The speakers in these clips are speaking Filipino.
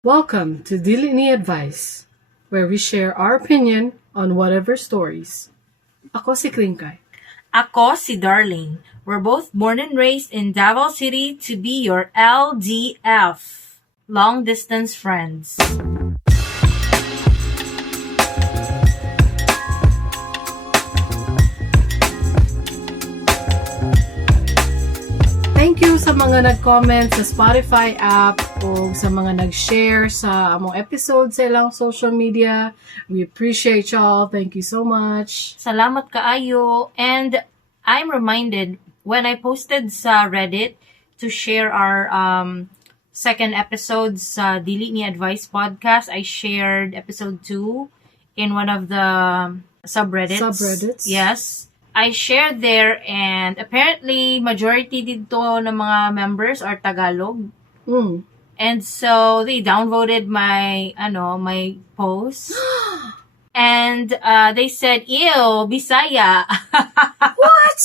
Welcome to Dili Ni Advice, where we share our opinion on whatever stories. Ako si Kringkay. Ako si Darling. We're both born and raised in Davao City to be your LDF, long distance friends. Thank you sa mga nag-comment sa Spotify app o sa mga nag-share sa among episode sa ilang social media. We appreciate y'all. Thank you so much. Salamat kaayo. And I'm reminded when I posted sa Reddit to share our second episode sa Dili Ni Advice podcast, I shared episode 2 in one of the subreddits. Yes. I shared there, and apparently majority dito ng mga members are Tagalog. And so they downvoted my post. And they said, "Ew, Bisaya." What?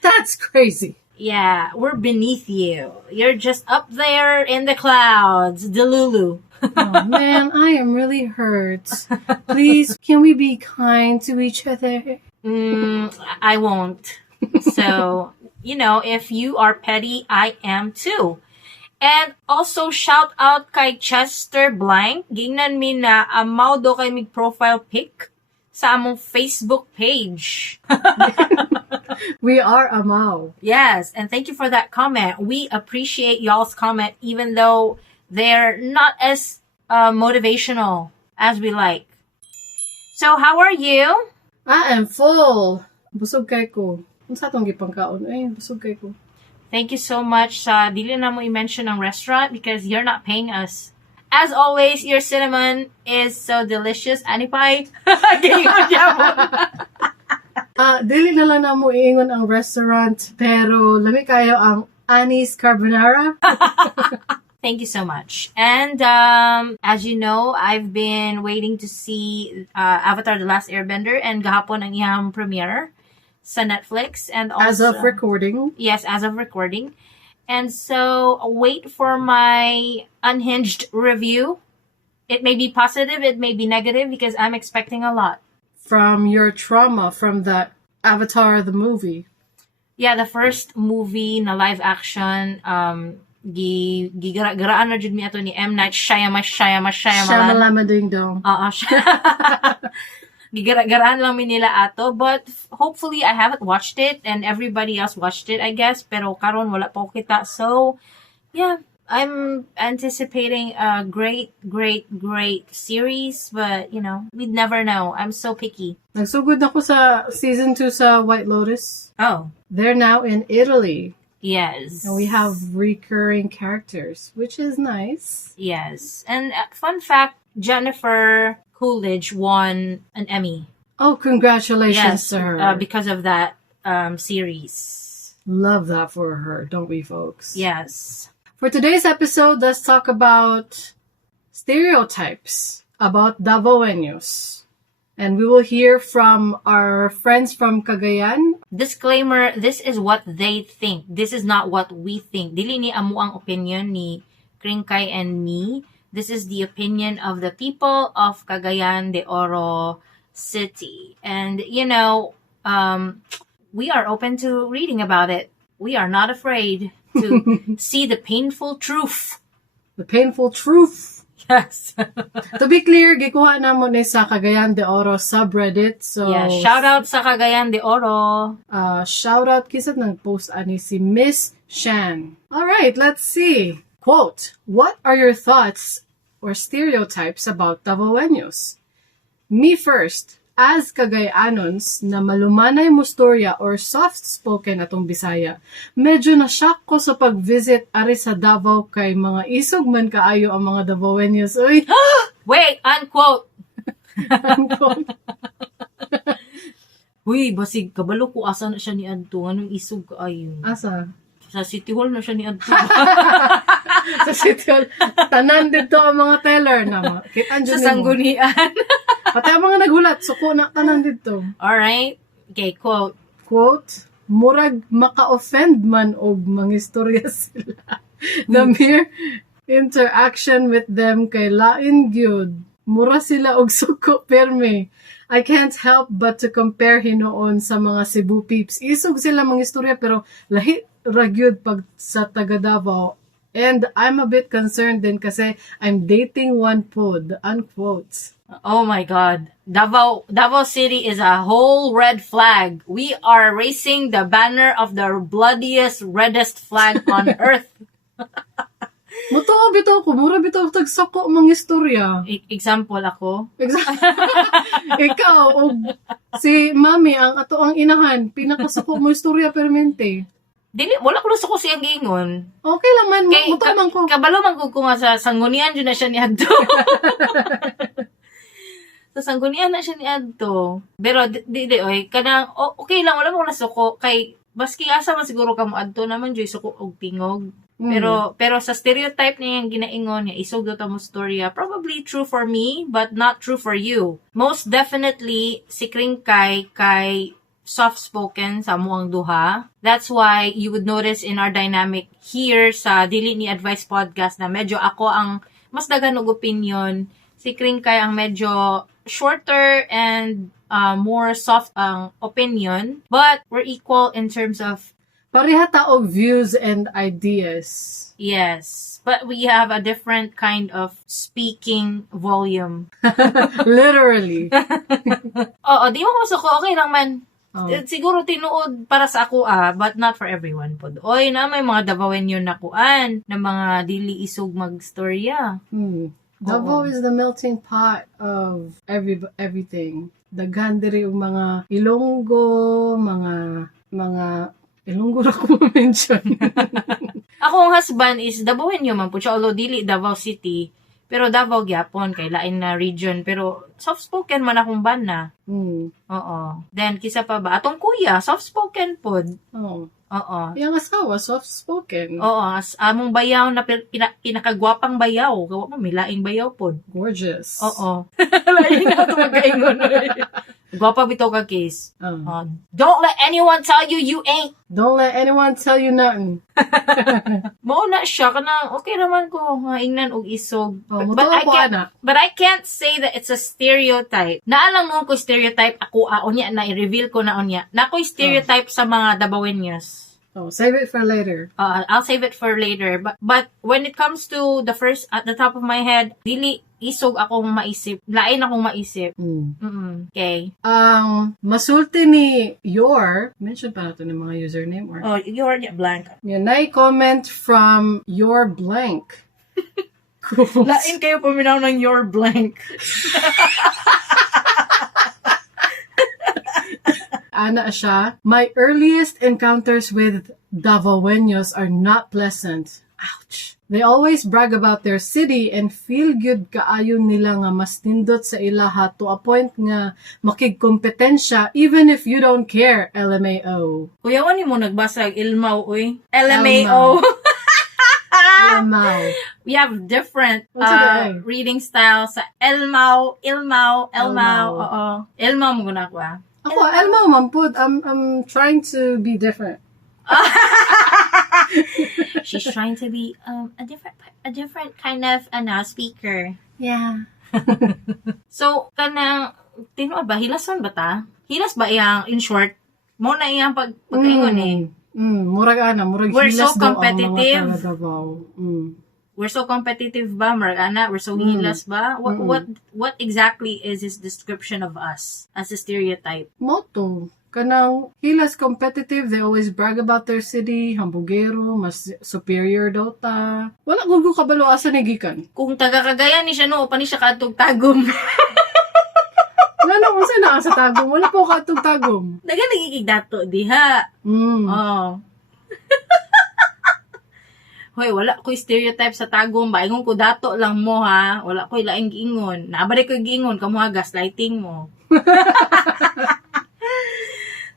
That's crazy. Yeah, we're beneath you. You're just up there in the clouds, Delulu. Oh man, I am really hurt. Please, can we be kind to each other? I won't. So, if you are petty, I am too. And also, shout out kay Chester Blank. Gingnan mi na amaw do kay mig profile pic sa among Facebook page. We are amaw. Yes, and thank you for that comment. We appreciate y'all's comment, even though they're not as motivational as we like. So, how are you? I am full. Busog kay ko. Kung sa itong gipangkaon, busog kay ko. Thank you so much sa dili na mo i-mention ang restaurant because you're not paying us. As always, your cinnamon is so delicious. Anipay? Dili na lang na mo iingon ang restaurant, pero lami kayo ang Annie's Carbonara. Thank you so much. And as you know, I've been waiting to see Avatar: The Last Airbender, and gahapon ang iyang premiere sa Netflix. And also, as of recording. Yes, as of recording. And so, wait for my unhinged review. It may be positive, it may be negative, because I'm expecting a lot. From your trauma from the Avatar, the movie. Yeah, the first movie na live action, gigara-garaan na jud mi ato ni M. Night Shyamalan Ding Dong. Gigara-garaan lang mi nila ato, but hopefully I haven't watched it and everybody else watched it, I guess, pero karon wala pa ko kita. So, yeah, I'm anticipating a great series, but we'd never know. I'm so picky. Nagsugod ako sa season 2 sa White Lotus. Oh. They're now in Italy. Yes. And we have recurring characters, which is nice. Yes. And fun fact, Jennifer Coolidge won an Emmy. Oh, congratulations to her. Because of that series. Love that for her, don't we, folks? Yes. For today's episode, let's talk about stereotypes about Dabawenyos. And we will hear from our friends from Cagayan. Disclaimer, this is what they think. This is not what we think. Dili ni amo ang opinion ni Kringkay and me. This is the opinion of the people of Cagayan de Oro City. And, we are open to reading about it. We are not afraid to see the painful truth. The painful truth. Yes. To be clear, gikuha na mo ni sa Cagayan de Oro subreddit. So, yeah, shout out sa Cagayan de Oro. Shout out kisat nag-post ani si Miss Shan. All right, let's see. Quote, what are your thoughts or stereotypes about Dabawenyos? Me first. As Cagayanons na malumanay mo storya or soft-spoken atong Bisaya, medyo na-shock ko sa pag-visit ari sa Davao kay mga isog man kaayo ang mga Dabawenyos. Uy! Wait! Unquote! Unquote. Uy, basig, kabalo ko asa na siya ni Adto. Anong isog kaayo? Asa? Sa City Hall na siya ni Adto. Sa City Hall. Tanan dito ang mga teller na. Kitaan dyan sa Sanggunian. Pati ang mga naghulat, suko na tanan dito. Alright. Okay, quote. Quote, murag maka-offend man og mga istorya sila. The mere interaction with them kay lain gyud. Mura sila og suko perme. I can't help but to compare hinoon sa mga Cebu peeps. Isog sila mga istorya pero lahi ra gyud pag sa taga Davao. And I'm a bit concerned din kasi I'm dating one pod, unquote. Oh my God. Davao City is a whole red flag. We are raising the banner of the bloodiest, reddest flag on earth. Muto bitaw ko, mura bitaw tagsako mga istorya. Example ako. Ikaw, o si Mami, ang ato ang inahan, pinakasako mo istorya permente. Dili, wala ko gusto ko siyang giingon. Okay lang man, muto man ko. Kabalo man ko nga sa sanggunian dyan na siya ni Adto. Sa sanggunian na siya ni Adto. Pero, oy, kanang, okay lang, wala mo nasuko. Kay, baski asa man siguro ka mo Adto naman, dyan suko og tingog. Pero sa stereotype niya yung ginaingon niya, isog daw mo storya, probably true for me, but not true for you. Most definitely, si Kringkay kay soft-spoken sa muang duha. That's why you would notice in our dynamic here sa Dili Ni Advice podcast na medyo ako ang mas dagan og opinion. Si Kringkay ang medyo shorter and more soft ang opinion. But we're equal in terms of Pareha taog views and ideas. yes. But we have a different kind of speaking volume. Literally. Oo, di mo ko okay lang man. Oh. Siguro tinuod para sa ako but not for everyone po. Oy, na may mga Dabawenyo na kuan, na mga dili isog magstorya. Davao is the melting pot of everything. Daghan diri og mga Ilonggo, mga Ilonggo ra ko mention. Akong husband is Dabawenyo man po siya, although dili Davao City, pero Davao gyapon kay lain na region, pero soft-spoken man akong bana. Oo. Then kisa pa ba atong kuya, soft-spoken pod. Oo. Yang asawa soft-spoken. Oo, among bayaw na pinakagwapang bayaw, gawa mo may laing bayaw pod. Gorgeous. Oo. Lain na ito magkaingon. Gwapa bitaw ka, Case. Don't let anyone tell you you ain't. Don't let anyone tell you nothing. Mao na siya kanang okay naman ko nga ingnan og isog. But I can't say that it's a stereotype. Naalang mo ko stereotype ako unya na i-reveal ko na unya. Na ko'y stereotype sa mga Dabawenyos. Save it for later. I'll save it for later. But when it comes to the first at the top of my head, dili isog akong maisip. Lain akong maisip. Okay. Masulti ni mention pa nato ng mga username or your blank. Yan ay comment from your blank. Cool. Lain kayo paminaw ng your blank. Ana siya, my earliest encounters with Davawenyos are not pleasant. Ouch. They always brag about their city and feel good kaayo nila nga mas nindot sa ilaha to a point nga makigkompetensya even if you don't care, LMAO. Kuya, wani mo nagbasag ilmaw, uy? LMAO. Ilmaw. We have different reading styles sa ilmaw. Oo. Ilmaw mo guna ko Ako, elmaw man pud. I'm trying to be different. She's trying to be a different kind of speaker. Yeah. So kanang tinuod ba hilason ba ta? Hilas ba iyang in short mo na iyang pagkaingon murag we're hilas so daw competitive. ang mga taga-Davao. We're so competitive ba murag ana? We're so hilas ba? What exactly is his description of us as a stereotype? Moto. Kanang hilas competitive, they always brag about their city, hambugero, mas superior daw ta. Wala gugo kabalo asa ni gikan. Kung taga Cagayan ni siya pa ni siya kadtog tagom. Wala unsa na sa tagom, wala po kadtog tagom. Dagan nagigig dato diha. Oh. Hoy, wala ko'y stereotype sa tagom. Baingon ko dato lang mo, ha? Wala ko'y laing giingon. Nabalik ko'y giingon, kamuha gaslighting mo.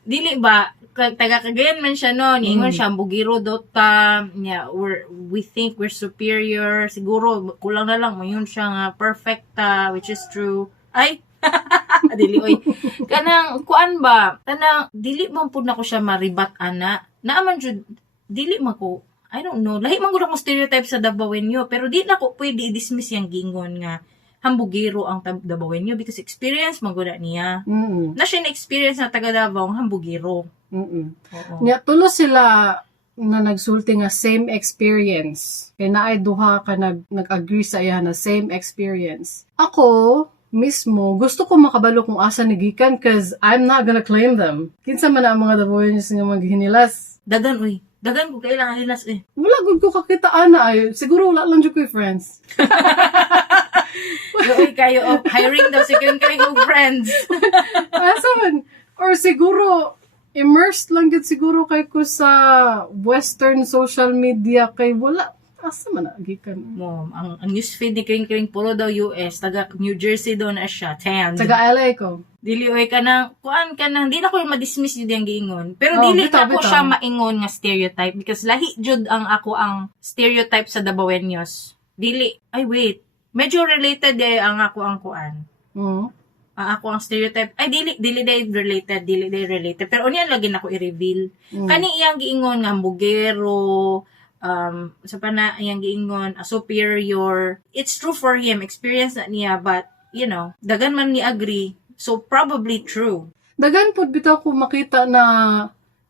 Dili ba, taga Cagayan man siya noon. Ingon siya, bugiro dota. Yeah, we think we're superior. Siguro, kulang na lang. Mayroon siya nga perfect, which is true. Ay! Dili, oy. Kanang, kuan ba? Kanang, dili man po na ko siya maribat, ana. Naaman jud dili man ko I don't know, lahi man gud akong stereotype sa Dabawenyo, pero di na ko pwede i-dismiss yung gingon nga hambugiro ang Dabawenyo because experience maguna niya. Na siya na-experience na taga Davao ang hambugiro. Nya tulo sila na nagsulti nga same experience. Kaya naay duha ka nag-agree sa iya na same experience. Ako mismo, gusto ko makabalo kung asa nagikan cause I'm not gonna claim them. Kinsa man ang mga Dabawenyos nga maghinilas. Dagan ko kailangan hilas Wala gud ko kakita ana ay. Siguro wala lang jud ko friends. Uy, kayo hiring daw si Kringkay og friends. Asa man? Or siguro immersed lang gud siguro kay ko sa western social media kay wala asa man gikan mo ang newsfeed ni Kringkay puro daw US, taga New Jersey daw na siya, tan. Taga LA ko. Dili oy ka na kuan ka na, di na ko ma-dismiss jud ang giingon. Pero dili na ko siya maingon nga stereotype because lahi jud ang ako ang stereotype sa Dabawenyos. Dili, ay wait, medyo related ang ako ang kuan. Ako ang stereotype, ay dili related. Pero unya lagi na ko i-reveal. Kani iyang giingon nga hambugero, sa pana iyang giingon a superior. It's true for him, experience na niya, but you know, dagan man ni agree. So probably true. Dagan pud bitaw ko makita na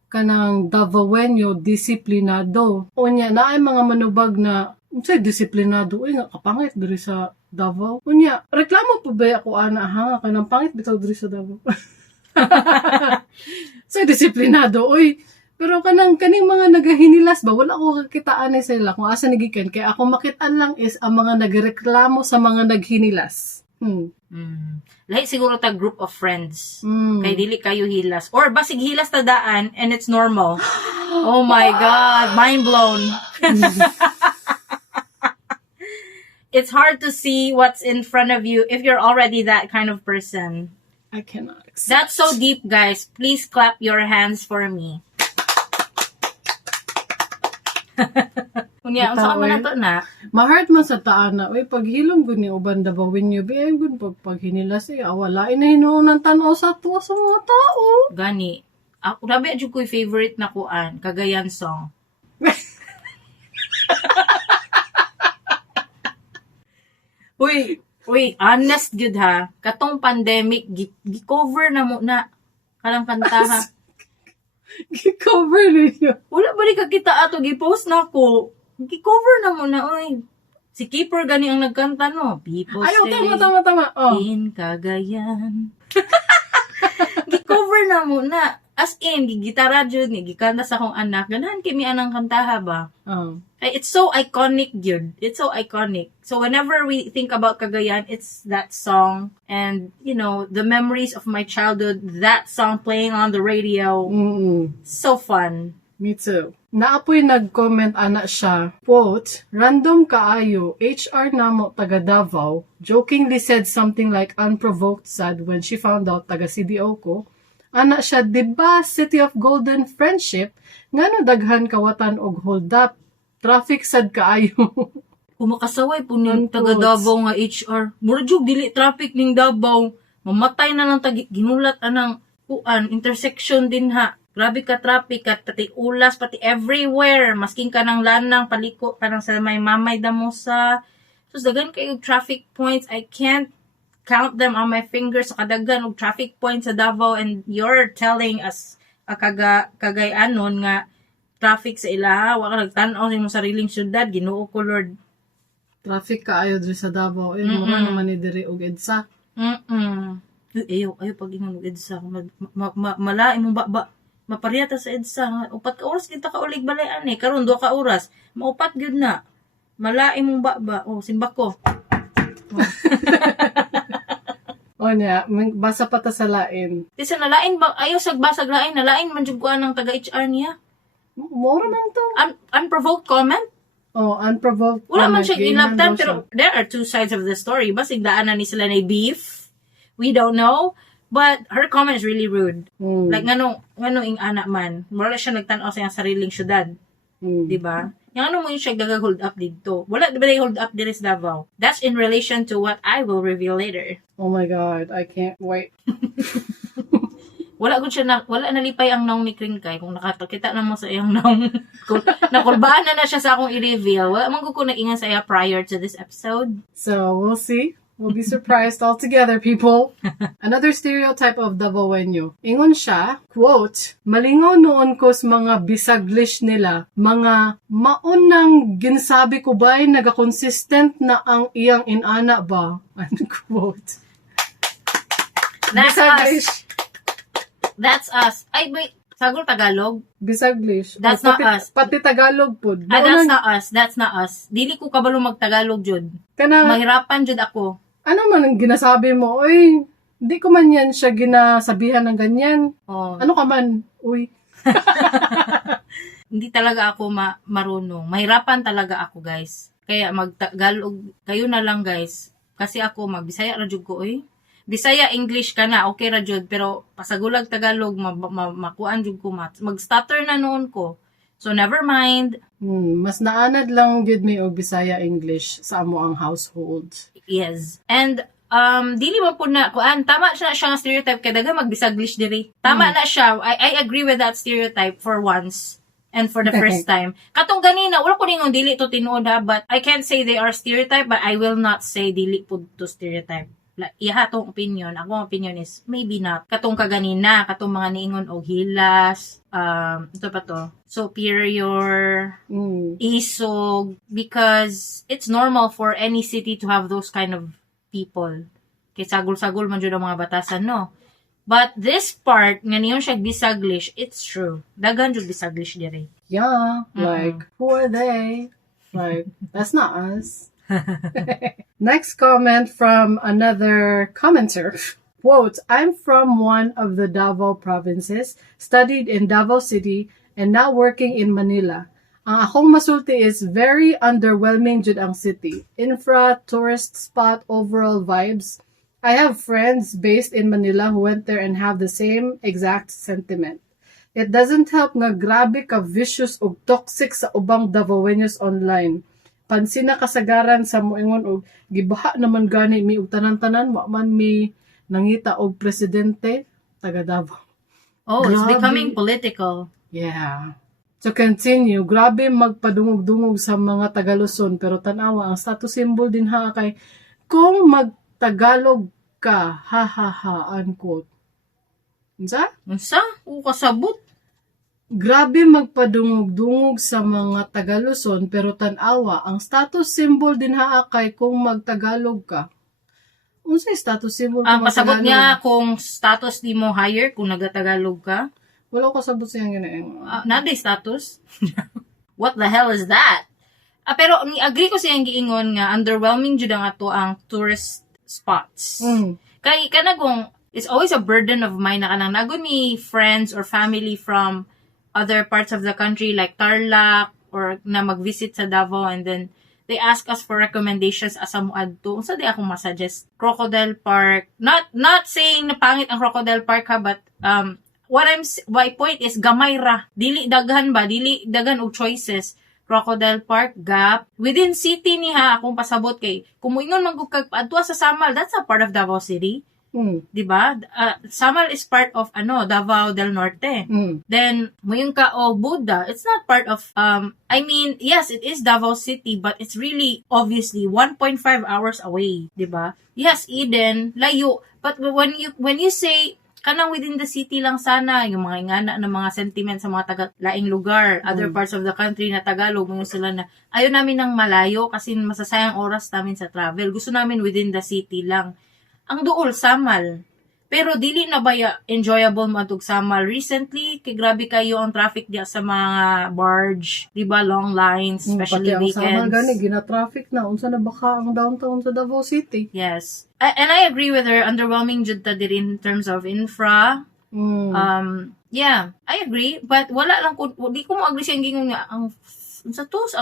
kanang Dabawenyo disiplinado. Unya naay mga manubag na unsay disiplinado nga kapangit diri sa Davao. Unya reklamo po ba ako ana kanang pangit bitaw diri sa Davao. So disiplinado pero kaning mga nagahinilas ba wala ko kakitaan ni sila kung asa nagikan kay ako makitaan lang is ang mga nagreklamo sa mga naghinilas. Lahi siguro ta group of friends. Kay dili kayo hilas. Or basig hilas ta daan and it's normal. Oh my God. Mind blown. It's hard to see what's in front of you if you're already that kind of person. I cannot accept. That's so deep, guys. Please clap your hands for me. Kunya, unsa man nato na? Ma-hurt man sa taana. Paghilom gud ni uban Dabawenyo, biay gud paghinilas wala na hinuon tan-aw sa tuwa sa mga tao. Gani. Ako rabi jud ko'y favorite na kuan, Cagayan song. Uy, honest jud ha. Katong pandemic gi-cover na mo na kanang kanta ha. Gi-cover ninyo. Wala ba ni kakita ato gi-post na ko. Gi-cover na mo na Si Keeper gani ang nagkanta no. People tama. In Cagayan. Gi-cover na mo na. As in, gigitara jud ni gikanta sa akong anak. Ganahan kimi anang kantaha ba? It's so iconic, dude. It's so iconic. So whenever we think about Cagayan, it's that song. And, you know, the memories of my childhood, that song playing on the radio. So fun. Me too. Naapoy nag-comment ana siya, quote, random kaayo, HR namo taga Davao, jokingly said something like unprovoked sad when she found out taga CDO ko. Ana siya, diba, City of Golden Friendship, ngano daghan kawatan og hold up, traffic sad kaayo. Kumakasaway po ning taga Davao nga HR. Mura jug dili traffic ning Davao. Mamatay na lang ginulat anang intersection din ha. Grabe ka traffic at pati ulas, pati everywhere. Masking ka ng lanang, paliko ka ng sa may mamay damosa. So, dagan kayo traffic points. I can't count them on my fingers. So, kadagan og traffic points sa Davao and you're telling us kagayanon nga traffic sa ilaha. Wala ka nagtanaw sa imong sariling syudad. Ginoo ko, Lord. Traffic kaayo diri sa Davao. Mura naman ni diri og EDSA. Ayaw pag ingon og EDSA. Malain mo ba? Mapariyata sa EDSA. Upat ka oras kita ka ulig balayan Karon 2 ka oras. Maupat gyud na. Malain mong ba? Simbak ko. Niya, basa pa ta sa lain. Kasi nalain ba? Ayaw sagbasag lain. Nalain man jud ko ng taga-HR niya. Mura man to. Unprovoked comment? Unprovoked Wala man siya comment. inlabtan. Pero there are two sides of the story. Basig daan na ni sila na beef. We don't know. But her comment is really rude. Like, ngano ing anak man. Wala siya nagtanaw sa iyang sariling syudad. Diba? Yung ano mo yung siya hold up dito. Wala, diba na hold up dito sa Davao? That's in relation to what I will reveal later. Oh my God, I can't wait. wala gud siya wala nalipay ang naong ni Kringkay kung nakakita na mo sa iyang naong nakulbaan na siya sa akong i-reveal. Wala man gud ko naingan sa iya prior to this episode. So, we'll see. We'll be surprised all together, people. Another stereotype of Dabawenyo. Ingon siya, quote, malingaw noon ko sa mga bistaglish nila, mga maunang ginsabi ko ba'y nagakonsistent na ang iyang inana ba? Unquote. That's Bistaglish. us. That's us. Ay, wait. Sagol Tagalog? Bistaglish. That's O, not us. Pati Tagalog po. That's not us. That's not us. Dili ko kabalo mag-Tagalog, jud. Mahirapan, jud ako. Ano man ang ginasabi mo? Uy, hindi ko man yan siya ginasabihan ng ganyan. Oh. Ano ka man? Uy. Hindi talaga ako marunong. Mahirapan talaga ako, guys. Kaya mag-Tagalog, kayo na lang, guys. Kasi ako, mag-Bisaya ra jud ko, uy. Bisaya, English ka na, okay ra jud. Pero, pasagulag Tagalog, makuan jud ko. Mag-stutter na noon ko. So, never mind. Mas naanad lang jud mi og Bisaya English sa amo ang household. Yes. And, dili mo po na, tama siya nga stereotype, kaya daga mag-bistaglish diri. Tama na siya. I agree with that stereotype for once. And for the first time. Katong ganina, wala ko ningon dili to tinuod ha, but I can't say they are stereotype, but I will not say dili po to stereotype. Iha tong opinion. Akong opinion is, maybe not. Katong kaganina, katong mga niingon og hilas, ito pa to, superior, isog, because it's normal for any city to have those kind of people. Kay sagol-sagol man jud ang mga batasan, no? But this part, nga niyon siya bistaglish, it's true. Dagan jud bistaglish diri. Yeah, like, who are they? Like, that's not us. Next comment from another commenter. Quote, I'm from one of the Davao provinces, studied in Davao City, and now working in Manila. Ang akong masulti is very underwhelming jud ang city. Infra, tourist spot, overall vibes. I have friends based in Manila who went there and have the same exact sentiment. It doesn't help nga grabe ka vicious ug toxic sa ubang Davawenyos online. Pansin na kasagaran sa moingon og gibaha naman gani mi og tanan-tanan wa man mi nangita og presidente taga Davao. Oh, it's becoming political. Yeah. To continue, grabe magpadungog-dungog sa mga Tagaluson pero tanawa ang status symbol din ha kay kung magtagalog ka, ha ha ha, unquote. Unsa? O kasabot. Grabe magpadungog-dungog sa mga Tagaluson pero tanawa ang status symbol din ha kay kung magtagalog ka. Unsa status symbol Ang pasabot niya kung status di mo higher kung nagatagalog ka. Wala ko sabot siyang ginaing. Naday status? What the hell is that? Pero agree ko siyang giingon nga underwhelming jud ang ato ang tourist spots. Kay kanagong it's always a burden of mine na kanang nago mi friends or family from other parts of the country like Tarlac or na mag-visit sa Davao and then they ask us for recommendations asa mo adto. Unsa di ako masuggest? Crocodile Park. Not saying na pangit ang Crocodile Park ha, but my point is gamay ra. Dili daghan ba? Dili daghan og choices. Crocodile Park, Gap. Within city ni ha, akong pasabot kay kumuingon man gud kag adto sa Samal, that's a part of Davao City. Diba? Samal is part of Davao del Norte. Then moyong ka Buda, it's not part of I mean, yes, it is Davao City, but it's really obviously 1.5 hours away, diba? Yes, Eden, layo. But when you say kanang within the city lang sana, yung mga ingana ng mga sentiment sa mga laing lugar, other parts of the country na Tagalog, mga sila na, ayaw namin ng malayo kasi masasayang oras namin sa travel. Gusto namin within the city lang. Ang duol, Samal. Pero dili na ba enjoyable matug Samal? Recently, kay grabe kayo ang traffic diya sa mga barge, diba, long lines, especially pati weekends. Pati ang Samal gani, gina-traffic na. Unsa na baka ang downtown sa Davao City? Yes. And I agree with her, underwhelming jud ta diri in terms of infra. Yeah, I agree. But wala lang ko, di ko mo agree siyang gingon nga, ang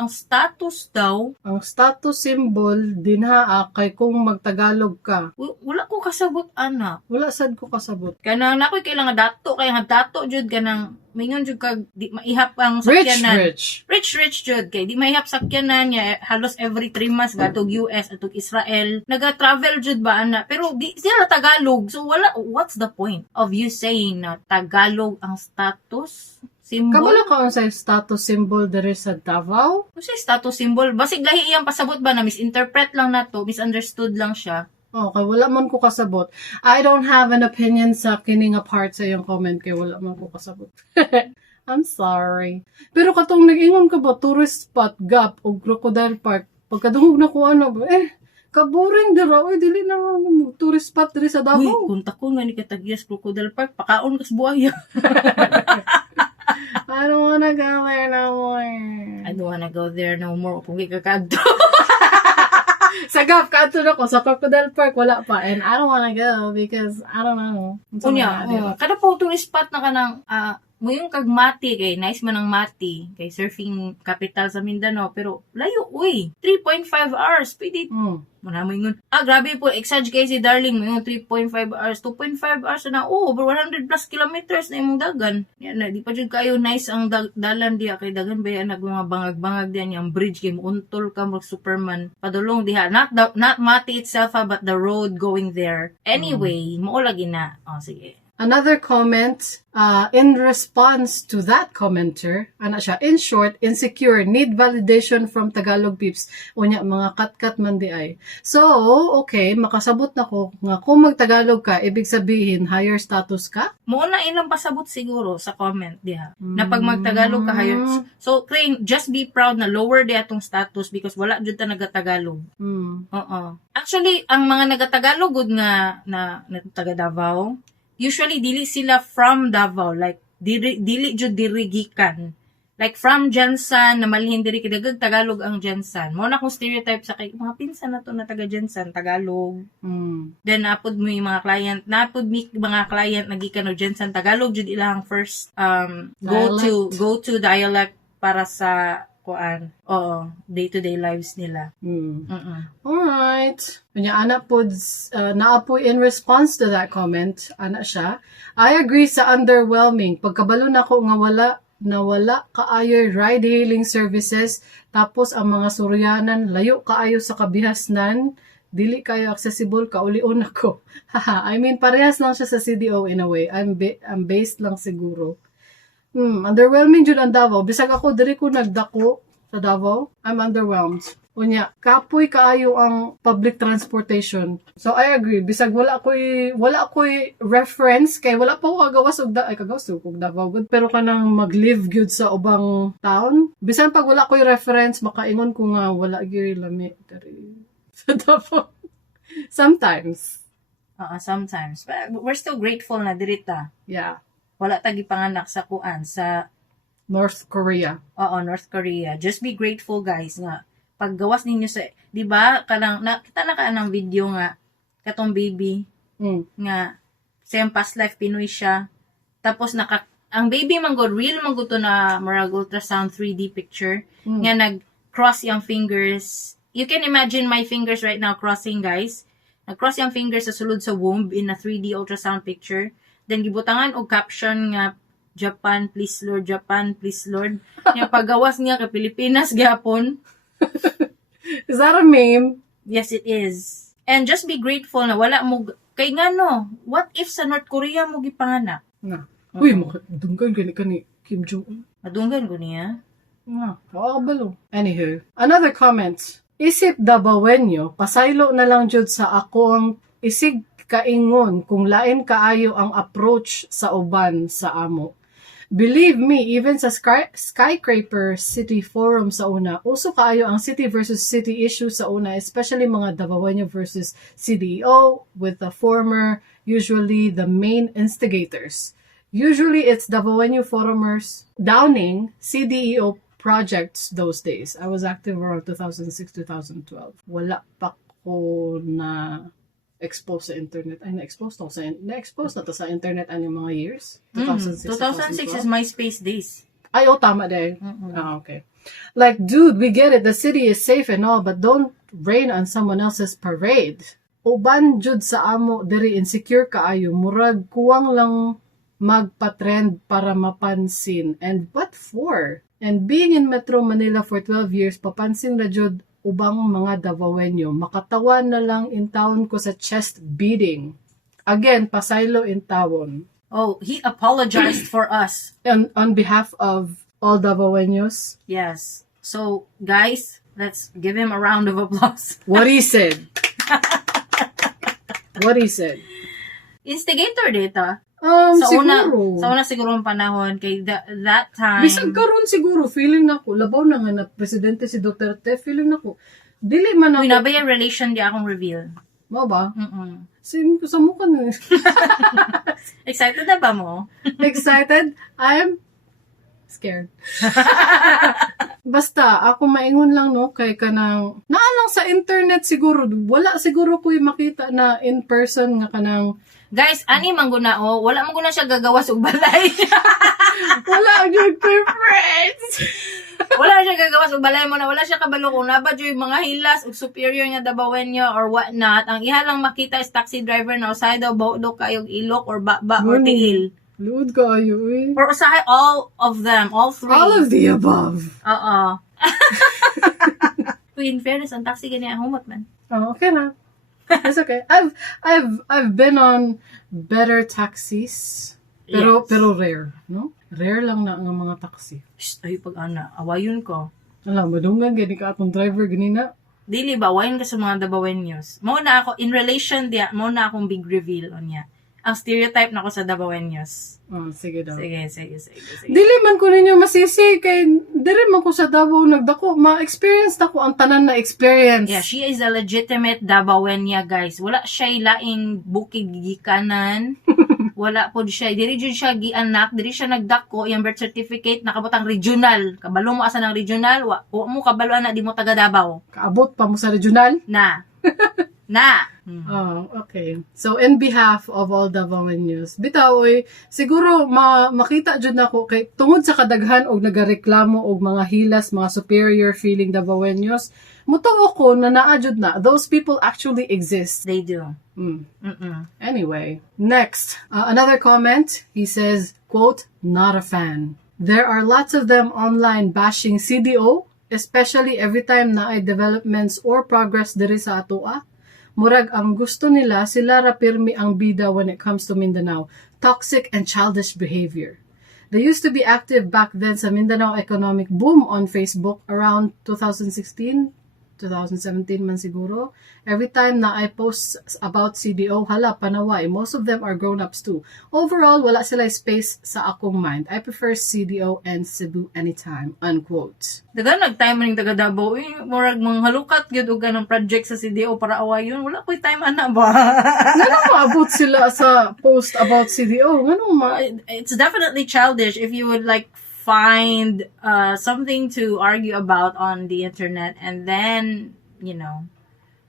status daw. Ang status symbol din kay kung magtagalog ka. Wala ko kasabot, anak. Wala sad ko kasabot. Kanang nakoy kailangan dato, kaya nga dato, jud, kanang, mingon jud kag, di maihap ang sakyanan. Rich, jud, kay di maihap sakyanan, ya, halos every 3 months, gatog US, atog Israel, naga-travel jud ba, anak. Pero, di sila Tagalog, so wala, what's the point of you saying na Tagalog ang status? Symbol? Kabalo ka sa status symbol dere sa Davao? Ano siya status symbol? Basig lahi iyang pasabot ba na misinterpret lang na to, misunderstood lang siya. Okay, wala man ko kasabot. I don't have an opinion sa kining part sa iyong comment kay wala man ko kasabot. I'm sorry. Pero katong nag-ingon ka ba, tourist spot, gap, o crocodile park, pagkadungog na ko ano ba, kaboring dira, dili na tourist spot diri sa Davao. Uy, kunta ko nga ni Katagias Crocodile Park, pakaon kas buhaya. I don't wanna go there no more. I don't wanna go there no more. Kung ikakadto. Sa Gap, kaadto na ko. Sa Crocodile Park, wala pa. And I don't wanna go because, I don't know. Unya, kada po tourist spot na kanang, Nguyong kag Mati, kay nice man ang Mati, kay surfing capital sa Mindanao, pero layo, uy, 3.5 hours, pwede. Manamay ngun. Grabe po, exage kay si Darling, may 3.5 hours, 2.5 hours na, over 100 plus kilometers na imong dagan. Yan na, di pa dyan kayo nice ang dalan diya, kay dagan ba yan, mga bangag-bangag diyan, yung bridge, kay untol ka, mag Superman, padulong diha, not Mati itself, but the road going there. Anyway, maulagi na. Sige. Another comment, in response to that commenter, ana siya, in short, insecure, need validation from Tagalog peeps. Unya, mga kat-kat man di ay. So, okay, makasabot na ko nga kung mag-Tagalog ka, ibig sabihin, higher status ka? Muna ilang pasabot siguro sa comment diha. Na pag mag-Tagalog ka, higher. So, Crane, just be proud na lower di atong status because wala jud ta naga-Tagalog. Oo. Actually, ang mga naga-Tagalog na taga Davao, usually dili sila from Davao, like dili jud diri gikan, like from Jansan na malhin diri kidagag Tagalog ang Jansan. Mo na kung stereotype sa kay mga pinsan nato na taga Jansan Tagalog. Then napud mo yung mga client, mga client nagikan og Jansan Tagalog jud ilang first go to dialect para sa day-to-day lives nila. Alright. Kanya ana po, naapoy in response to that comment, ana siya, I agree sa underwhelming. Pagkabalo na ko nga wala kaayo ride-hailing services, tapos ang mga Suryanan, layo kaayo sa kabihasnan, dili kayo accessible, kaulion ako. I mean, parehas lang siya sa CDO in a way. I'm based lang siguro. Underwhelming jud ang Davao. Bisag ako, diri ko nagdako sa Davao. I'm underwhelmed. Unya, kapoy kaayo ang public transportation. So, I agree. Bisag wala ko'y reference, kay wala pa ko kagawas og Davao good. Pero kanang mag-live good sa ubang town. Bisan pag wala ko'y reference, makaingon ko nga wala gyud lami diri sa Davao. Sometimes. Sometimes. But we're still grateful na diri ta. Yeah. Wala tagi panganak sa North Korea. North Korea. Just be grateful, guys, nga paggawas ninyo sa, di ba, kita na ka ng video nga katong baby nga same past life Pinoy siya. Tapos ang baby man god real man to na marag ultrasound 3D picture nga nag-cross yung fingers. You can imagine my fingers right now crossing, guys. Nag-cross yung fingers sa sulod sa womb in a 3D ultrasound picture. Then gibutangan og caption nga Japan please Lord, Japan please Lord. Yung paggawas niya kay Pilipinas gyapon. Is that a meme? Yes, it is. And just be grateful na wala mo kay ngano. What if sa North Korea mo gipanganak? Uy, madunggan kani Kim Jong-un. Madunggan ko niya. Balo. Anywho, another comment. Isip Dabawenyo, pasaylo na lang jud sa ako ang isig kaingon kung lain kaayo ang approach sa uban sa amo. Believe me, even sa skyscraper city forum sa una, uso kaayo ang city versus city issue sa una, especially mga Dabawenyo versus CDO, with the former usually the main instigators. Usually it's Dabawenyo forumers downing CDEO projects those days. I was active around 2006-2012. Wala pa ko na exposed sa internet. Ay, na-expose na to sa internet yung mga years? 2006 is MySpace days. Ay, tama din. Okay. Like, dude, we get it. The city is safe and all, but don't rain on someone else's parade. uban jud sa amo diri insecure kaayo, murag kuwang lang magpa-trend para mapansin. And what for? And being in Metro Manila for 12 years, papansin na jud ubang mga Dabawenyo. Makatawan na lang in town ko sa chest beating. Again, pasaylo in tawon. Oh, he apologized for us. And on behalf of all Dabawenyos, Yes. So, guys, let's give him a round of applause. what he said. What he said. Instigator data. Siguro. Sa una siguro ang panahon, kay that time. Bisag karon siguro, feeling nako, labaw na nga na presidente si Duterte, feeling nako, dili man ako. Winabay relation di akong reveal. Mo ba? Mm-mm. Sa mukha na. Excited na ba mo? Excited? I'm scared. Basta, ako maingon lang, no, kay kanang, naalang sa internet siguro, wala siguro ko'y makita na in person nga kanang, Guys, ani mangguna wala man guna siya gagawas og balay. wala yun ko'y friends. Wala siya gagawas og balay mo na wala siya kabalo kung naba joy mga hilas og superior nga Dabawenyo or what not. Ang iha lang makita is taxi driver na usahay daw bawdo kayog ilok or baba or tiil. Luod kayo eh. Or usahay all of them, all three. All of the above. Oo. Uy, in fairness, ang taxi ganyan ang humot man. Oh, okay na. It's okay. I've been on better taxis. Pero Yes. pero rare, no? Rare lang na nga mga taxi. Shh, ay pag ana, awayon ko. Alam, madungan gani ka atong driver ganina. Dili ba, awayon ka sa mga Dabawenyos. Mo na ako, in relation dia, mo na akong big reveal on niya. Ang stereotype na ko sa Dabawenyos. Oh, sige daw. Sige. Dili man ko ninyo masisi kay dili man ko sa Davao nagdako, ma-experience na ko ang tanan na experience. Yeah, she is a legitimate Dabawenya, guys. Wala siya laing bukid gikanan. Wala po siya. Dili jud siya gianak, dili siya nagdako, yung birth certificate nakabutang regional. Kabalo mo asa ng regional, wa mo kabalo na di mo taga Davao. Kaabot pa mo sa regional? Na. Na. Oh, okay. So, in behalf of all Dabawenyos, bitaw, siguro makita jud nako kay tungod sa kadaghan og nagareklamo og mga hilas, mga superior feeling Dabawenyos, mutuo ko na naa jud na those people actually exist. They do. Anyway, next, another comment. He says, quote, "Not a fan. There are lots of them online bashing CDO, especially every time na ay developments or progress diri sa atoa. Murag ang gusto nila, sila ra pirmi ang bida when it comes to Mindanao. Toxic and childish behavior. They used to be active back then sa Mindanao economic boom on Facebook around 2016, 2017 man siguro. Every time na I post about CDO, hala, panaway. Most of them are grown-ups too. Overall, wala sila space sa akong mind. I prefer CDO and Cebu anytime." Unquote. Daga nag-time maning taga Davao, murag manghalukat gyud og ganang project sa CDO para awayon. Wala ko'y time ana ba? Ngano maabot sila sa post about CDO? It's definitely childish if you would like find something to argue about on the internet and then, you know.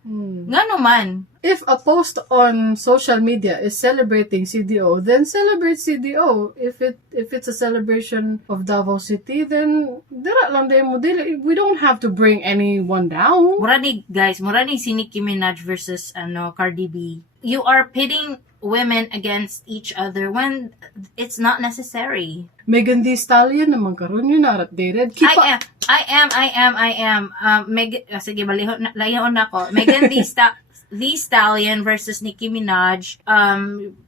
Ngano man. If a post on social media is celebrating CDO, then celebrate CDO. If it's a celebration of Davao City, then dira lang din mo dili. We don't have to bring anyone down. Murani guys, murani si Nicki Minaj versus Cardi B. You are pitting women against each other when it's not necessary. Megan Thee Stallion naman karon yun narat dated. I am. Sige, balihon ako. Megan Thee Stallion versus Nicki Minaj,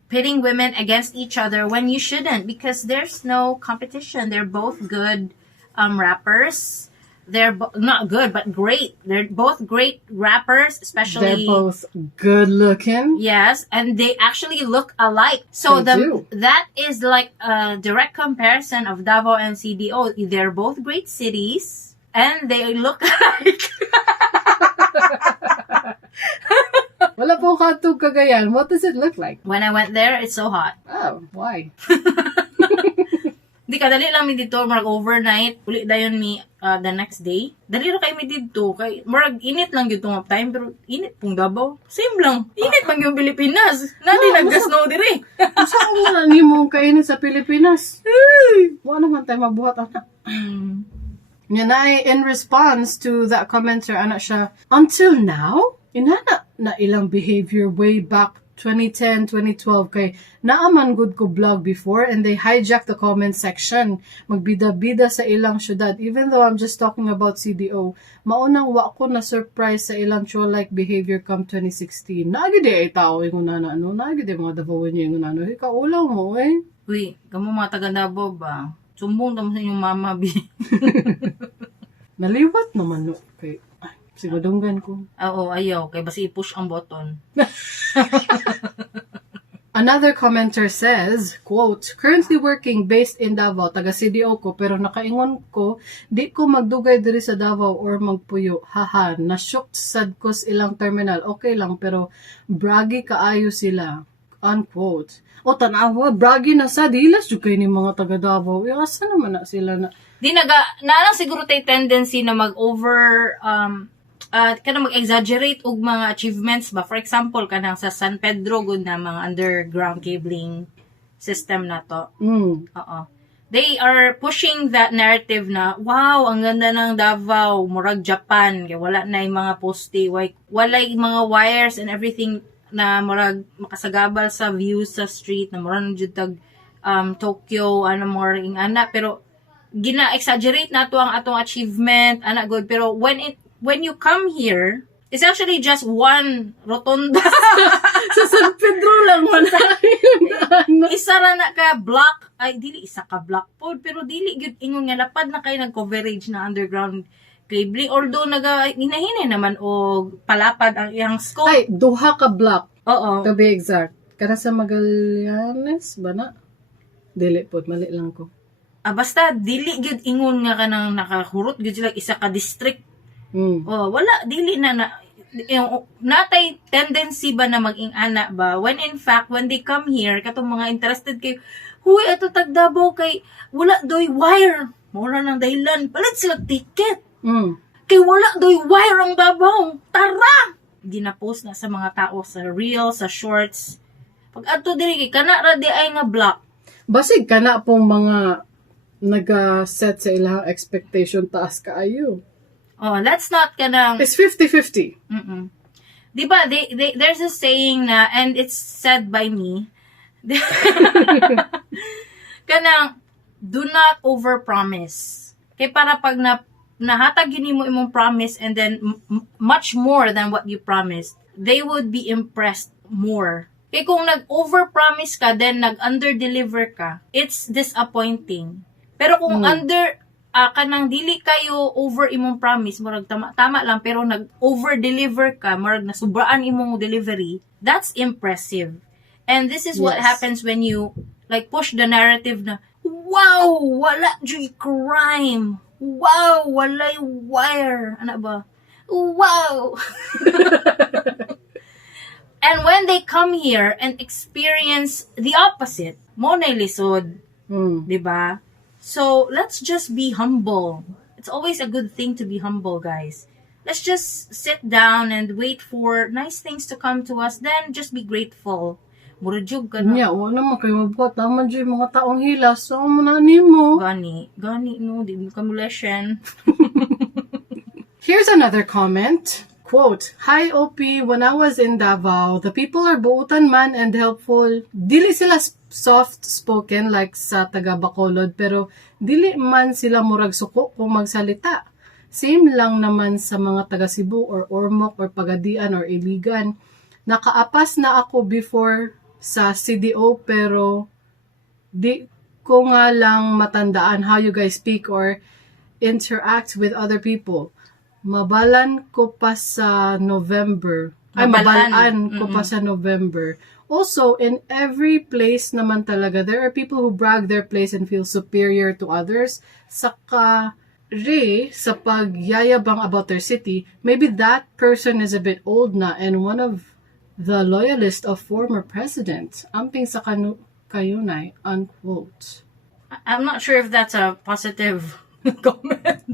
pitting women against each other when you shouldn't, because there's no competition. They're both good rappers. They're not good, but great. They're both great rappers, especially. They're both good looking. Yes, and they actually look alike. So They do. that is like a direct comparison of Davao and CDO. They're both great cities, and they look alike. Wala po katog Cagayan. What does it look like? When I went there, it's so hot. Oh, why? Di ka, dali lang mi dito, marag overnight, uli dayon mi the next day. Dali ra kay mi dito, kay marag init lang gyud tong time, pero init pong Davao. Same lang. Init man yung Pilipinas. Nadi nagga-snow diri. Saan mo na ni mo kainin sa Pilipinas? Wala naman tayo mabuhat, anak. Yan ay, in response to that commenter, anak siya, "Until now, inana na ilang behavior way back 2010, 2012 kay naaman good ko vlog before and they hijack the comment section. Magbida-bida sa ilang syudad. Even though I'm just talking about CDO, maunang wa ko na surprise sa ilang troll-like behavior come 2016. Naagid ay tao yung unana, ano? Naagid mga Dabawenyo yung unana. Ikaw ulaw mo, eh. Uy, kamo mga taga-Davao ba? Sumbong naman sa inyong mama, bi. Naliwat naman, no? Okay. Ay, sigadunggan ko. Oo, ayaw. Kaya basta i-push ang button. Another commenter says, quote, currently working based in Davao, taga CDO ko, pero nakaingon ko, di ko magdugay diri sa Davao or magpuyo. Haha, na-shocked sad ko sa ilang terminal. Okay lang, pero bragi kaayo sila. Unquote. O, tanawa, bragi na sad. Hilas yung kayo ni mga taga Davao. Asa naman na sila na... Di nalang siguro tayo tendency na mag-over, kanang mag-exaggerate og mga achievements ba. For example, kanang sa San Pedro, good na mga underground cabling system na to. Oo. They are pushing that narrative na, wow, ang ganda ng Davao, murag Japan, kaya wala na yung mga poste, wala yung mga wires and everything na murag makasagabal sa views sa street, na murag jutag Tokyo, murag ing ana, pero gina-exaggerate na to ang atong achievement, good, pero when you come here, it's actually just one rotonda. Sa San Pedro lang man. Isa ra na ka block, ay dili isa ka block pod, pero dili gyud ingon nga lapad na kay nag-coverage na underground cabling, although hinahinay naman og palapad ang iyang scope. Ay, duha ka block. Oo. To be exact. Kana sa Magallanes ba na? Dili pod, mali lang ko. Basta dili gyud ingon nga kanang nakahurot gyud sila isa ka district. Wala dili na natay tendency ba na maging ana ba when in fact when they come here katong mga interested kay huy ato tag Davao kay wala doy wire mura nang dahilan palit sila ticket. Kay wala doy wire ang Davao. Tara. Gina-post na sa mga tao sa reels, sa shorts. Pag ato diri kay kana ra di ay nga block. Basig kana pong mga nag-set sa ilang expectation taas kaayo. Oh, let's not kanang... It's 50-50. Diba, there's a saying na, and it's said by me, kanang, do not overpromise. Kaya para pag nahatag yun mo imong promise and then much more than what you promised, they would be impressed more. Kaya kung nag-overpromise ka, then nag-underdeliver ka, it's disappointing. Pero kung kanang dili kayo over imong promise, murag tama lang, pero nag-over-deliver ka, murag nasubraan imong delivery, that's impressive. And this is what happens when you like push the narrative na, wow, wala joy crime. Wow, walay wire. Ano ba? Wow. And when they come here and experience the opposite, mo na lisod. Diba? So, let's just be humble. It's always a good thing to be humble, guys. Let's just sit down and wait for nice things to come to us. Then, just be grateful. Murajog ka na. Wala naman kayo mabuhat. Naman dyan mga taong hilas. So, manani mo. Gani, no. Di mo kamulation. Here's another comment. Quote, hi OP, when I was in Davao, the people are buutan man and helpful. Dili sila soft-spoken like sa taga Bacolod, pero dili man sila murag suko kung magsalita. Same lang naman sa mga taga Cebu or Ormoc or Pagadian or Iligan. Nakaapas na ako before sa CDO pero di ko nga lang matandaan how you guys speak or interact with other people. Mabalan ko pa sa November. Mabalaan ko pa sa November. Also, in every place naman talaga, there are people who brag their place and feel superior to others. Saka sa pagyayabang about their city, maybe that person is a bit old na and one of the loyalist of former president. Amping sa kayunay, unquote. I'm not sure if that's a positive comment.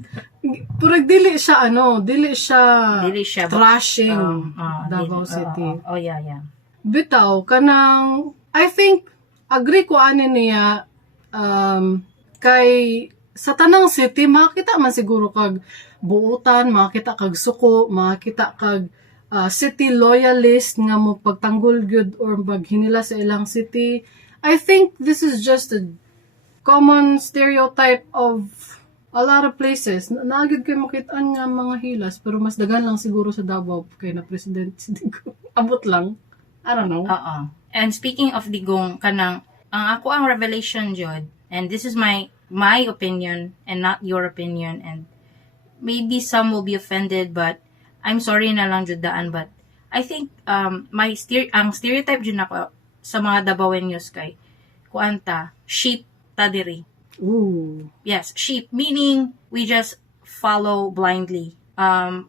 Pero dili siya trashing Davao City. Yeah. Bitaw kanang I think agree ko ani niya kay sa tanang city makita man siguro kag buutan, makita kag suko, makita kag city loyalist nga mo pagtanggol gyud or maghinila sa ilang city. I think this is just a common stereotype of a lot of places. Naagid kay makitaan nga mga hilas, pero mas dagan lang siguro sa Davao kay na president siguro. Abot lang. I don't know. Oo. And speaking of digong kanang ako ang revelation jud, and this is my opinion and not your opinion, and maybe some will be offended, but I'm sorry na lang jud daan, but I think ang stereotype jud nako sa mga Dabawenyos kay kuanta sheep ta diri. Ooh. Yes, sheep, meaning we just follow blindly.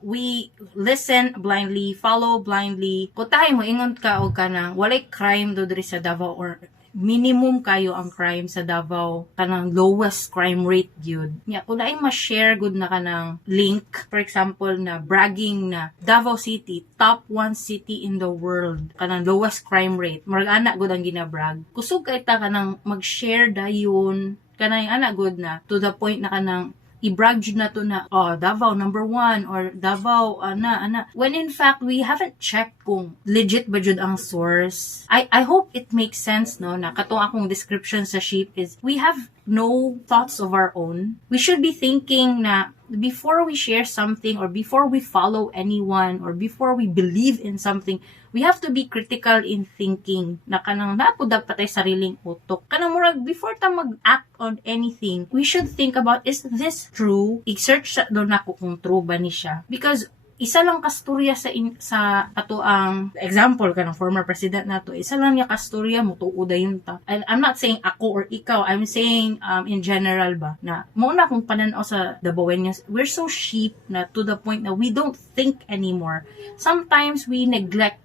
We listen blindly, follow blindly. Kung tayo mo, ingon ka o ka na, walay crime do diri sa Davao, or minimum kayo ang crime sa Davao, kanang lowest crime rate yun. Kung na ma-share good na kanang link, for example, na bragging na Davao City, top 1 city in the world, kanang lowest crime rate, marag anak good ang ginabrag. Kusog kay ta kanang mag-share dayon, kanang anak good na, to the point na kanang i-brag na to na, Davao number 1 or Davao, ana. When in fact, we haven't checked kung legit ba jud ang source. I hope it makes sense, no, na katong akong description sa sheep is, we have no thoughts of our own. We should be thinking na, before we share something, or before we follow anyone, or before we believe in something, we have to be critical in thinking na kanang napudag patay sariling utok. Kanang murag, before ta mag-act on anything, we should think about, is this true? I-search sa doon ako kung true ba ni siya. Because isa lang kasturya sa ato ang example kanang former president nato, isa lang niya kasturya mo tuod yun ta. And I'm not saying ako or ikaw, I'm saying in general ba na mo na kung pananaw sa Dabawenyos, we're so sheep na to the point na we don't think anymore. Sometimes we neglect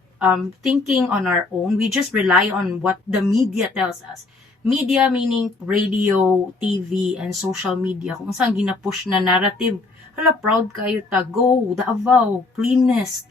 thinking on our own. We just rely on what the media tells us. Media meaning radio, TV, and social media. Kung saan ginapush na narrative, hala, proud kayo ta, go, Davao, cleanest,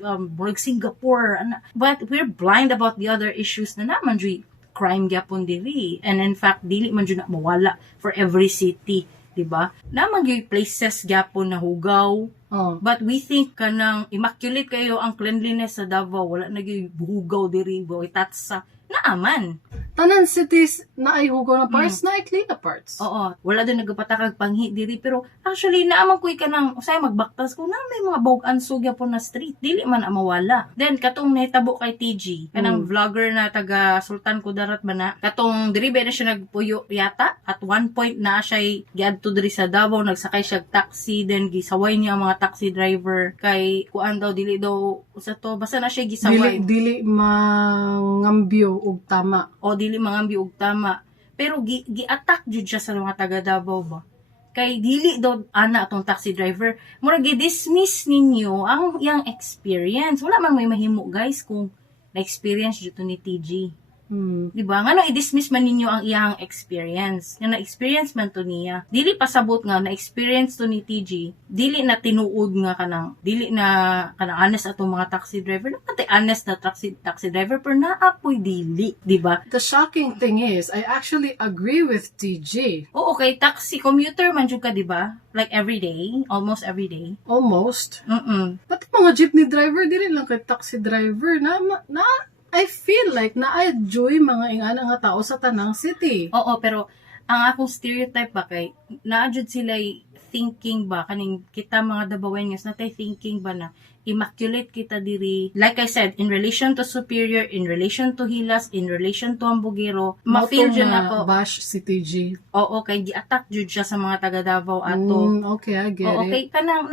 Singapore. But we're blind about the other issues na naman, crime gyapon dili. And in fact, dili man na mawala for every city, diba? Naman yung places gyapon na hugaw. But we think kanang immaculate kayo ang cleanliness sa Davao, wala na yung hugaw diri, boy, tatsa. Naaman. Tanan cities na ay hugaw na parts, na ay clean na parts. Oo. Wala din nagpatakag panghi diri, pero actually naaman kuy kanang usay magbaktas ko na may mga bawgan sugya po na street, dili man mawala. Then katong nahitabo kay TG, kanang vlogger na taga Sultan Kudarat ba na, katong diri ba na siya nagpuyo yata, at one point na siya giadto diri sa Davao, nagsakay siya taxi, then gisaway niya ang mga taxi driver kay kuan daw, dili daw usa to, basta na siya gisaway. Dili mangambyo og tama. O dili mangambi og tama. Pero gi-attack jud siya sa mga taga Davao ba. Kay dili daw ana atong taxi driver. Mura gi-dismiss ninyo ang iyang experience. Wala man may mahimo guys kung na-experience jud to ni TG. Diba? Nga i-dismiss man ninyo ang iyang experience. Nga na-experience man to niya. Dili pasabot nga na-experience to ni TG. Dili na tinuod nga kanang, dili na kanang honest atong mga taxi driver. Nakatay honest na taxi driver, pero naapoy dili. Diba? The shocking thing is, I actually agree with TG. Oo, kay taxi commuter man jud ka, diba? Like every day, almost every day. Almost. Pati mga jeepney driver, dili lang kay taxi driver na I feel like na-enjoy mga ingana nga tao sa tanang city. Oo, pero ang akong stereotype ba kay na-adjud sila thinking ba kaning kita mga Dabawenyos na tay thinking ba na immaculate kita diri, like I said, in relation to Superior, in relation to Hilas, in relation to Ambugero, ma-feel dyan ako. Bash si TG. Oo, kay gi-attack jud siya sa mga taga Davao ato. Okay, I get it. Okay, kanang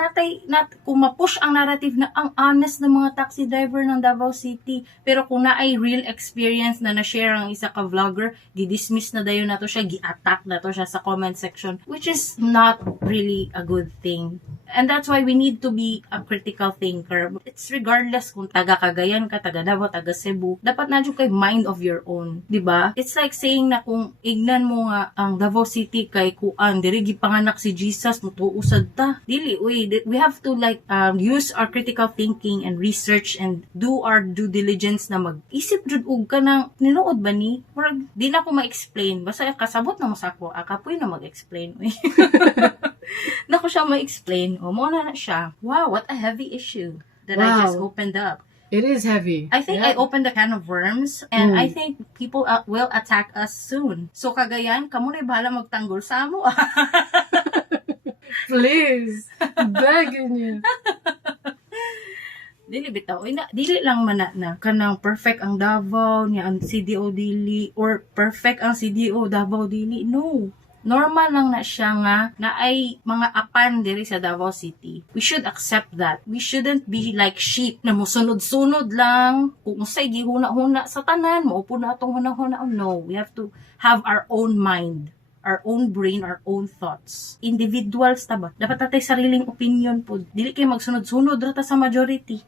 kung ma-push ang narrative na ang honest na mga taxi driver ng Davao City, pero kung naay real experience na na-share ang isa ka vlogger, gi-dismiss na dayon nato siya, gi-attack na to siya sa comment section, which is not really a good thing. And that's why we need to be a critical thinker. It's regardless kung taga Cagayan ka, taga Davao, taga Cebu, dapat na kay mind of your own, di ba? It's like saying na kung ignan mo nga ang Davao City kay kuan diri gipanganak si Jesus, mutuusad ta. Dili, we have to use our critical thinking and research and do our due diligence na mag-isip jud og kanang ninuod ba ni? Murag di na ko ma-explain, basta kasabot na mo sa ako, akapoy na mag-explain. Nako siya ma-explain. O mo na siya. Wow, what a heavy issue that I just opened up. It is heavy. I think I opened a can of worms, and I think people will attack us soon. So kagayan, kamo na bahala magtanggol sa amo. Please. Begging you. Dili bitaw. Dili lang man na kanang perfect ang Davao niya ang CDO Dili or perfect ang CDO Davao Dili. No. Normal lang na siya nga na ay mga apan diri sa Davao City. We should accept that. We shouldn't be like sheep na musunod-sunod lang. Kung usay gihuna-huna sa tanan, maupo na atong huna-huna. No, we have to have our own mind, our own brain, our own thoughts. Individuals ta ba? Dapat tatay sariling opinion po. Dili kay magsunod-sunod rata sa majority.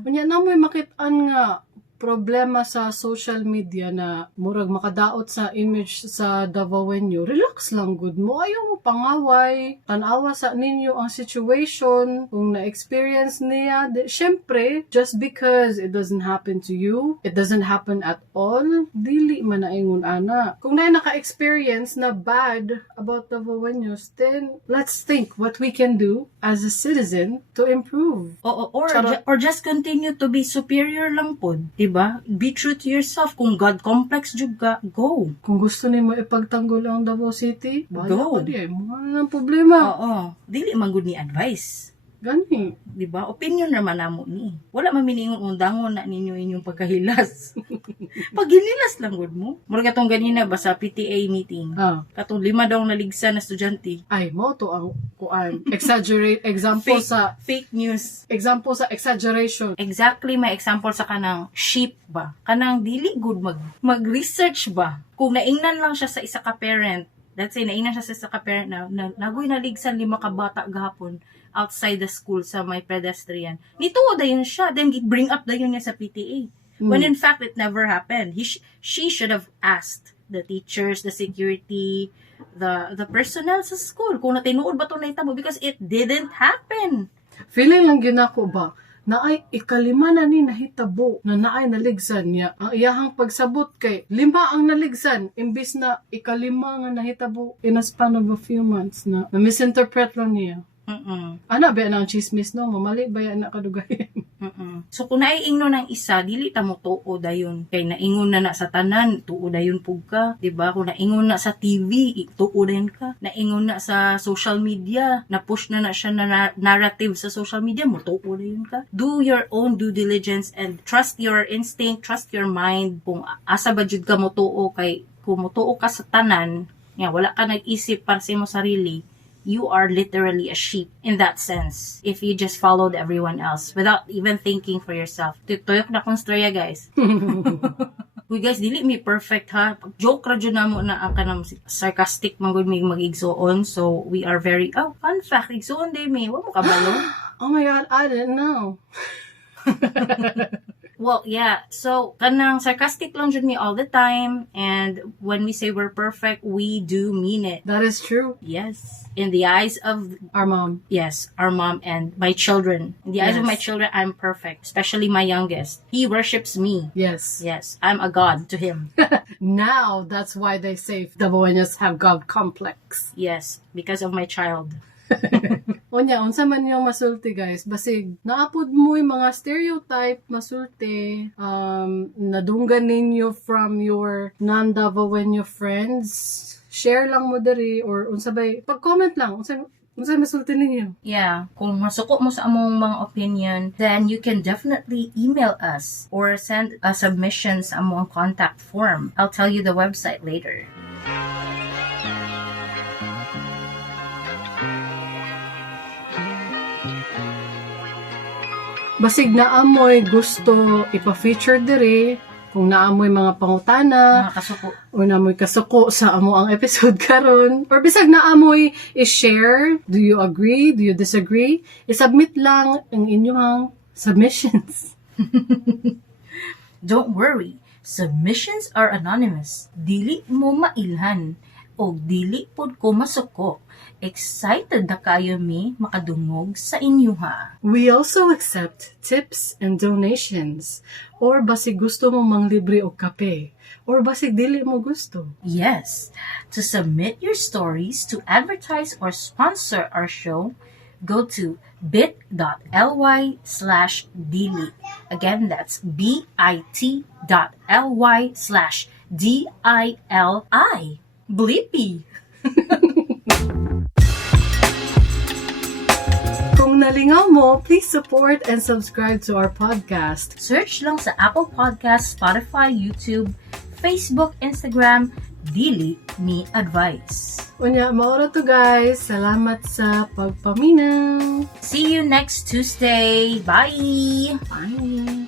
Unya na mo'y makitaan nga problema sa social media na murag makadaot sa image sa Dabawenyo. Relax lang good mo. Ayaw mo pangaway. Tanawa sa ninyo ang situation. Kung na-experience niya, syempre, just because it doesn't happen to you, it doesn't happen at all, dili man na ingon ana. Kung na naka-experience na bad about Dabawenyos, then let's think what we can do as a citizen to improve. Or just continue to be superior lang po. Diba? Be true to yourself. Kung God complex jud ka, go. Kung gusto nimo ipagtanggol ang Davao City, Go. Mo na ng problema. Oo. Dili man gud ni advice. Gani. Diba? Opinion naman namo ni. Wala maminingon undangon na ninyo inyong pagkahilas. Paghinilas lang gud mo. Murag atong ganina ba sa PTA meeting. Katong 5 daw naligsan na estudyante. Ay, mo to ang kuan. Exaggerate example sa fake news. Example sa exaggeration. Exactly, may example sa kanang sheep ba. Kanang dili good mag-research ba. Kung naingnan lang siya sa isa ka parent, let's say naingnan siya sa isa ka parent na nagoy naligsan 5 ka bata gahapon outside the school sa may pedestrian. Nituo dayon siya, then bring up dayon niya sa PTA. When in fact, it never happened. She should have asked the teachers, the security, the personnel sa school kung natinuod ba ito na itabo because it didn't happen. Feeling lang ginako ba na ay ikalima na ni nahitabo na naay naligsan niya. Ang iyahang pagsabot kay 5 ang naligsan imbis na ikalima nga nahitabo in a span of a few months na misinterpret lang niya. Ana ba ang chismis no? Mamali ba yan na kadugayan? So kung naiingno ng isa, dili ta mo tuo dayon. Kay naingon na sa tanan, tuo dayon pug ka. Diba? Kung naingon na sa TV, tuo dayon ka. Naingon na sa social media, na-push na siya na narrative sa social media, mo tuo dayon ka. Do your own due diligence and trust your instinct, trust your mind. Kung asa ba jud ka mo tuo, kay kung mo tuo ka sa tanan, wala ka nag-isip para sa imo sarili, you are literally a sheep in that sense if you just followed everyone else without even thinking for yourself. Tuyok na kong storya, guys. Uy, guys, dili mi perfect, ha? Joke radyo na mo na ang kanang sarcastic manggod may mag-igsoon. So, we are very, fun fact, igsoon day mi. Wa mo kabalo? Oh my God, I didn't know. Well, yeah. So, kanang sarcastic lang jud me all the time. And when we say we're perfect, we do mean it. That is true. Yes. In the eyes of our mom. Yes, our mom and my children. In the eyes of my children, I'm perfect. Especially my youngest. He worships me. Yes. Yes. I'm a god to him. Now, that's why they say Dabawenyos have God complex. Yes. Because of my child. Unya, unsa man yung masulti, guys. Basig, naapod mo yung mga stereotype, masulti, nadunggan ninyo from your non-Dabawenyo friends. Share lang mo diri or unsa bay, pag-comment lang, unsa masulti ninyo. Yeah, kung masuko mo sa among mga opinion, then you can definitely email us or send a submission sa among contact form. I'll tell you the website later. Basig naamoy gusto ipa-feature diri, kung naamoy mga pangutana, Mga kasuko. o naamoy kasuko sa amo ang episode karon, or bisag naamoy i-share, do you agree, do you disagree, isubmit lang ang inyong submissions. Don't worry, submissions are anonymous. Dili mo mailhan o dili pod ko masuko. Excited na kayo mi makadungog sa inyo, ha. We also accept tips and donations, or basig gusto mo manglibre og kape, or basig dili mo gusto. Yes, to submit your stories to advertise or sponsor our show, go to bit.ly/dili. Again, that's bit.ly/DILI. Blippi! Kung nalingaw mo, please support and subscribe to our podcast. Search lang sa Apple Podcasts, Spotify, YouTube, Facebook, Instagram, Dili Ni Advice. Unya, maura to guys. Salamat sa pagpaminaw. See you next Tuesday. Bye! Bye!